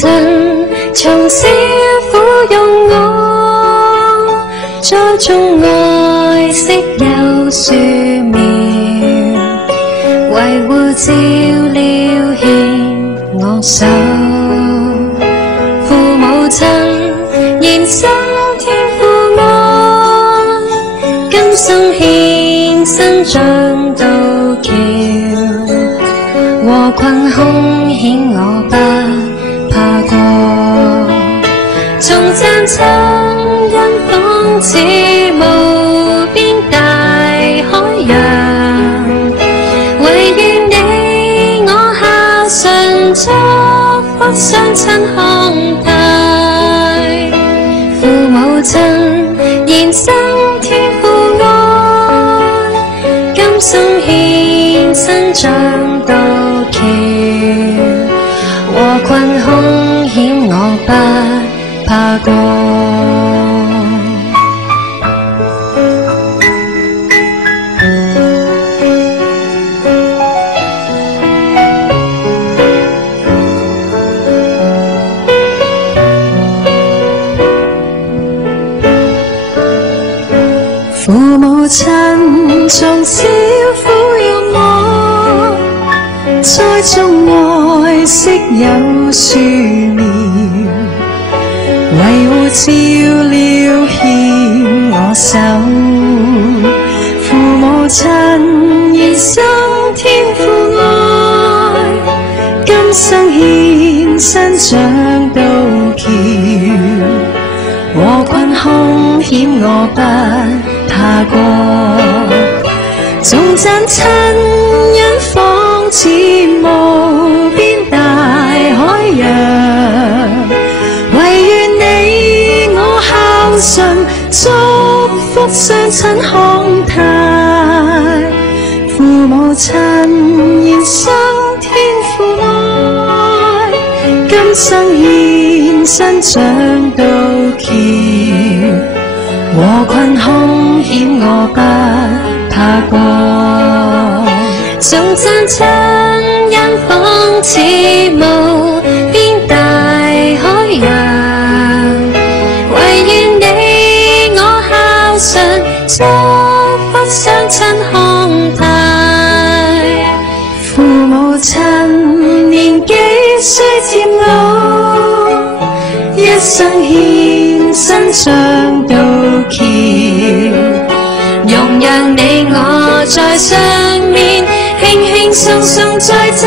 親從小撫養我，栽種愛惜有樹苗，維護照料牽我手。父母親燃心天父愛，今生獻身像渡橋，禍困凶險我不怕過。頌讚親恩仿似無邊大海洋，唯願你我孝順祝福雙親康泰。父母親燃心天父愛，今生獻身像渡橋，禍困凶險我不怕過。父母親從小撫養我，栽種愛惜有樹苗，維護照料牽我手。父母親燃心天父愛，今生獻身像渡橋，禍困凶險我不怕過。頌讚親恩仿似無邊大海洋，唯願你我孝順祝福雙親康泰。父母親燃心天父愛，今生獻身像渡橋，禍困凶險我不怕過。頌讚親恩仿似無邊大海洋，唯願你我孝順祝福雙親康泰。父母親年紀雖漸老，一生獻身像渡橋，容讓你我在上面輕輕鬆鬆再走。